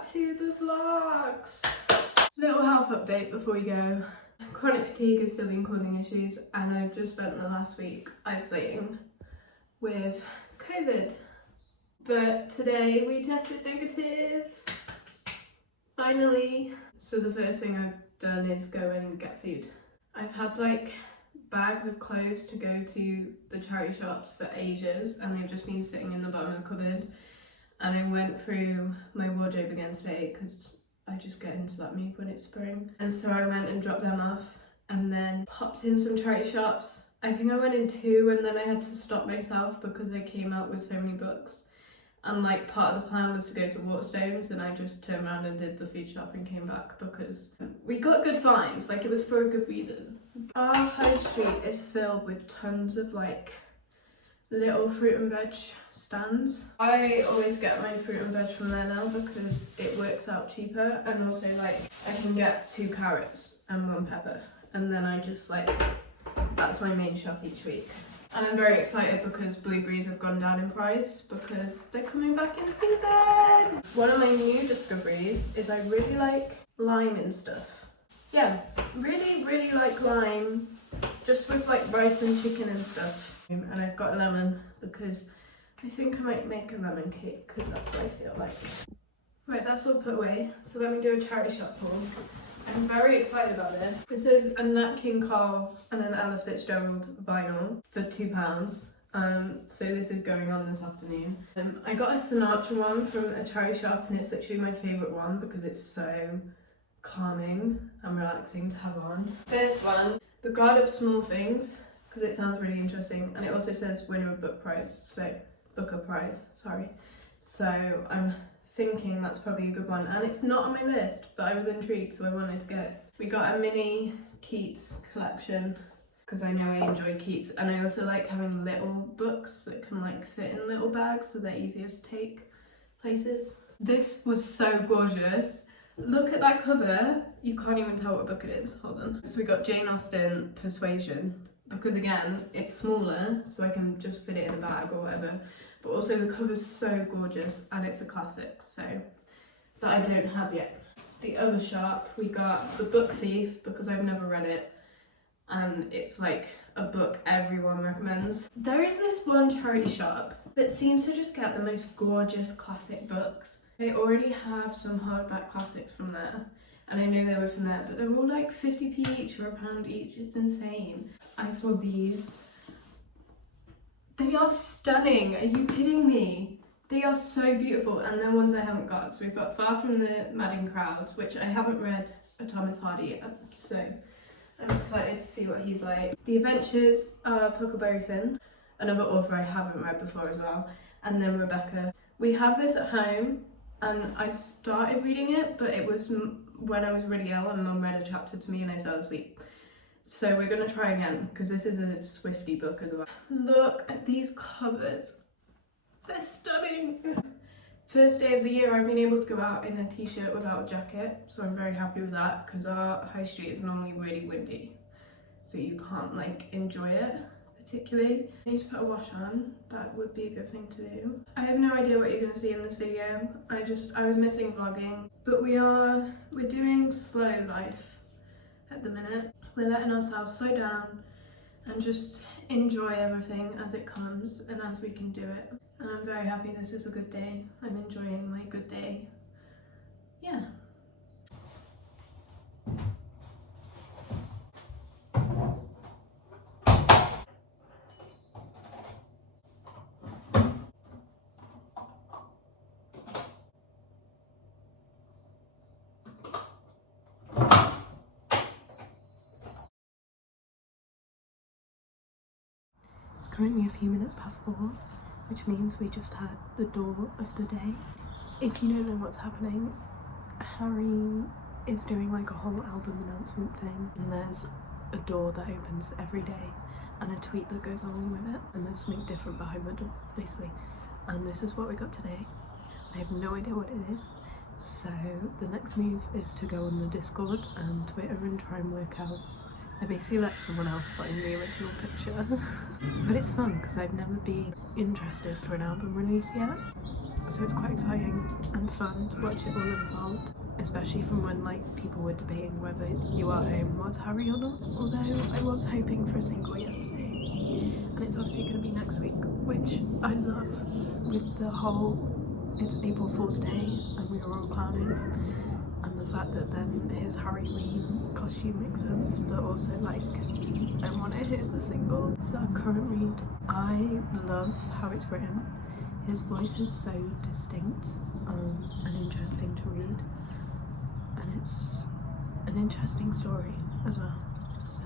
back to the vlogs. Little health update before we go. Chronic fatigue has still been causing issues, and I've just spent the last week isolating with COVID. But today we tested negative, finally. So the first thing I've done is go and get food. I've had like bags of clothes to go to the charity shops for ages, and they've just been sitting in the bottom of the cupboard. And I went through my wardrobe again today because I just get into that mood when it's spring. And so I went and dropped them off and then popped in some charity shops. I think I went in 2 and then I had to stop myself because they came out with so many books. And like part of the plan was to go to Waterstones, and I just turned around and did the food shop and came back because we got good finds, like it was for a good reason. Our high street is filled with tons of like little fruit and veg stands. I always get my fruit and veg from there now because it works out cheaper, and also like I can get 2 carrots and 1 pepper, and then I just like, that's my main shop each week. And I'm very excited because blueberries have gone down in price because they're coming back in season. One of my new discoveries is I really like lime and stuff. Yeah, really like lime, just with like rice and chicken and stuff. And I've got a lemon because I think I might make a lemon cake because that's what I feel like. Right, that's all put away. So let me do a charity shop haul. I'm very excited about this. This is a Nat King Cole and an Ella Fitzgerald vinyl for £2. So this is going on this afternoon. I got a Sinatra one from a charity shop, and it's literally my favourite one because it's so calming and relaxing to have on. This one, The God of Small Things, because it sounds really interesting, and it also says winner of book prize, so Booker prize, sorry. So I'm thinking that's probably a good one, and it's not on my list, but I was intrigued, so I wanted to get it. We got a mini Keats collection because I know I enjoy Keats, and I also like having little books that can like fit in little bags so they're easier to take places. This was so gorgeous. Look at that cover. You can't even tell what book it is. Hold on. So we got Jane Austen Persuasion, because again it's smaller so I can just fit it in a bag or whatever, but also the cover's so gorgeous and it's a classic, so that I don't have yet. The other shop, we got The Book Thief because I've never read it, and it's like a book everyone recommends. There is this one charity shop that seems to just get the most gorgeous classic books. They already have some hardback classics from there, and I know they were from there, but they're all like 50p each or £1 each. It's insane. I saw these. They are stunning. Are you kidding me? They are so beautiful, and they're ones I haven't got. So we've got Far From the Madding Crowd, which I haven't read a Thomas Hardy yet, so I'm excited to see what he's like. The Adventures of Huckleberry Finn, another author I haven't read before as well, and then Rebecca. We have this at home, and I started reading it, but it was when I was really ill and Mum read a chapter to me and I fell asleep. So we're going to try again because this is a Swiftie book as well. Look at these covers. They're stunning. First day of the year I've been able to go out in a t-shirt without a jacket, so I'm very happy with that because our high street is normally really windy, so you can't like enjoy it particularly. I need to put a wash on. That would be a good thing to do. I have no idea what you're going to see in this video. I was missing vlogging, but we're doing slow life at the minute. We're letting ourselves slow down and just enjoy everything as it comes and as we can do it. And I'm very happy this is a good day. I'm enjoying my good day. Yeah. It's currently a few minutes past 4, which means we just had the door of the day. If you don't know what's happening, Harry is doing like a whole album announcement thing, and there's a door that opens every day and a tweet that goes along with it, and there's something different behind the door basically, and this is what we got today. I have no idea what it is, so the next move is to go on the Discord and Twitter and try and work out. I basically let someone else find the original picture. But it's fun because I've never been interested for an album release yet. So it's quite exciting and fun to watch it all unfold, especially from when like people were debating whether You Are Home was Harry or not. Although I was hoping for a single yesterday, and it's obviously going to be next week, which I love, with the whole it's April Fool's Day and we were all planning, and the fact that then his Halloween costume makes sense, but also like I want to hit the single. So our current read, I love how it's written. His voice is so distinct and interesting to read, and it's an interesting story as well. So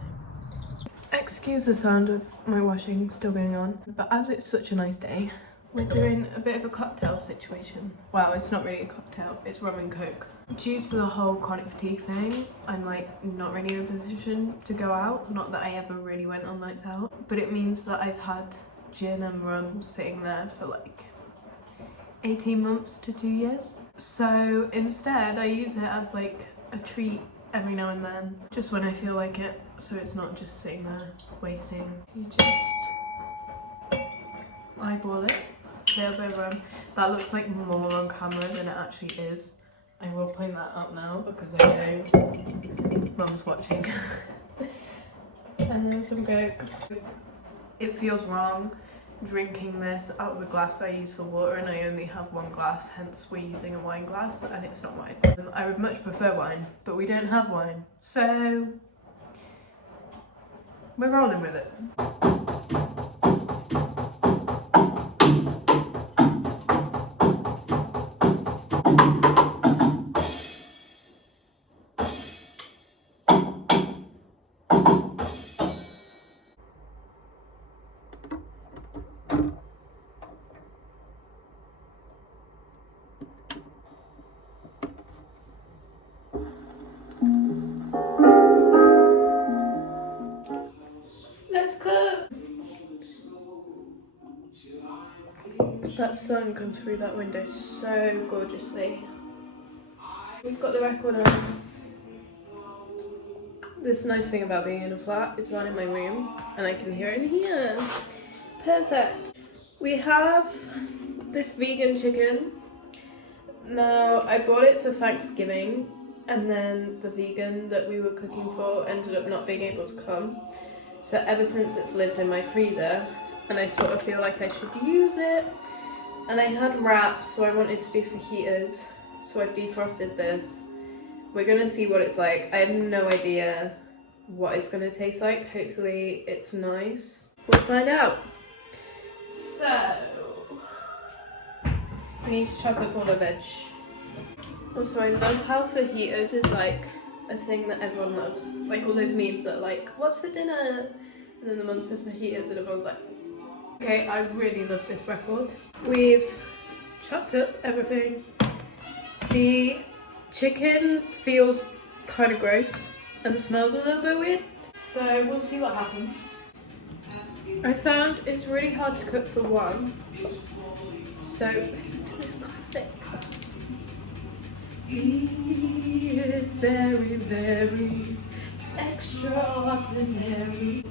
excuse the sound of my washing still going on, but as it's such a nice day, we're doing a bit of a cocktail situation. Well, it's not really a cocktail, it's rum and coke. Due to the whole chronic fatigue thing, I'm like not really in a position to go out. Not that I ever really went on nights out, but it means that I've had gin and rum sitting there for like 18 months to 2 years. So instead I use it as like a treat every now and then, just when I feel like it, so it's not just sitting there wasting. You just eyeball it, a little bit of rum. That looks like more on camera than it actually is. I will point that out now because I know Mum's watching. And then some coke. It feels wrong drinking this out of the glass I use for water, and I only have one glass, hence we're using a wine glass, and it's not wine. I would much prefer wine, but we don't have wine, so we're rolling with it. Let's cook! That sun comes through that window so gorgeously. We've got the record on. This nice thing about being in a flat, it's on in my room and I can hear it in here. Perfect. We have this vegan chicken. Now, I bought it for Thanksgiving, and then the vegan that we were cooking for ended up not being able to come. So ever since it's lived in my freezer, and I sort of feel like I should use it. And I had wraps, so I wanted to do fajitas, so I've defrosted this. We're gonna see what it's like. I have no idea what it's gonna taste like. Hopefully it's nice. We'll find out. So, we need to chop up all the veg. Also, I love how fajitas is like a thing that everyone loves. Like all those memes that are like, what's for dinner? And then the mum says fajitas and everyone's like, okay, I really love this record. We've chopped up everything. The chicken feels kind of gross and smells a little bit weird. So we'll see what happens. I found it's really hard to cook for one. So listen to this classic. He is very, very extraordinary.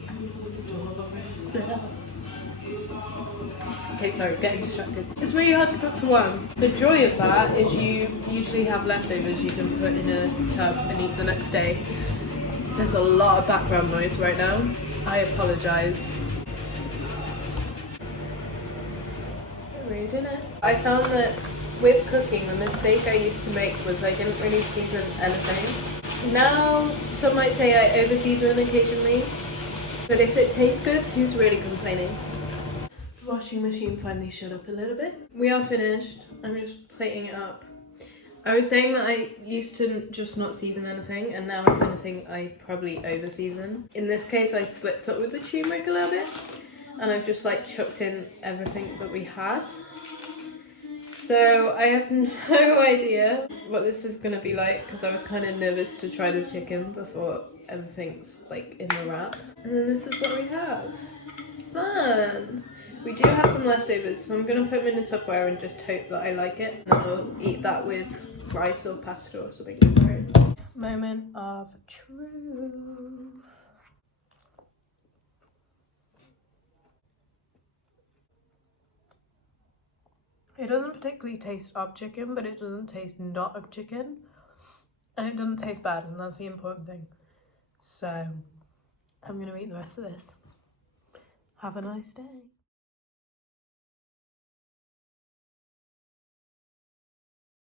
Okay, sorry, getting distracted. It's really hard to cook for one. The joy of that is you usually have leftovers you can put in a tub and eat the next day. There's a lot of background noise right now. I apologise. Reading it. I found that with cooking, the mistake I used to make was I didn't really season anything. Now, some might say I over season occasionally, but if it tastes good, who's really complaining? The washing machine finally shut up a little bit. We are finished. I'm just plating it up. I was saying that I used to just not season anything, and now if anything I probably over season. In this case I slipped up with the turmeric a little bit, and I've just like chucked in everything that we had. So I have no idea what this is going to be like, because I was kind of nervous to try the chicken before everything's like in the wrap. And then this is what we have. Fun! We do have some leftovers, so I'm going to put them in the Tupperware and just hope that I like it. And then I'll eat that with rice or pasta or something tomorrow. Moment of truth. It doesn't particularly taste of chicken, but it doesn't taste not of chicken. And it doesn't taste bad, and that's the important thing. So I'm going to eat the rest of this. Have a nice day.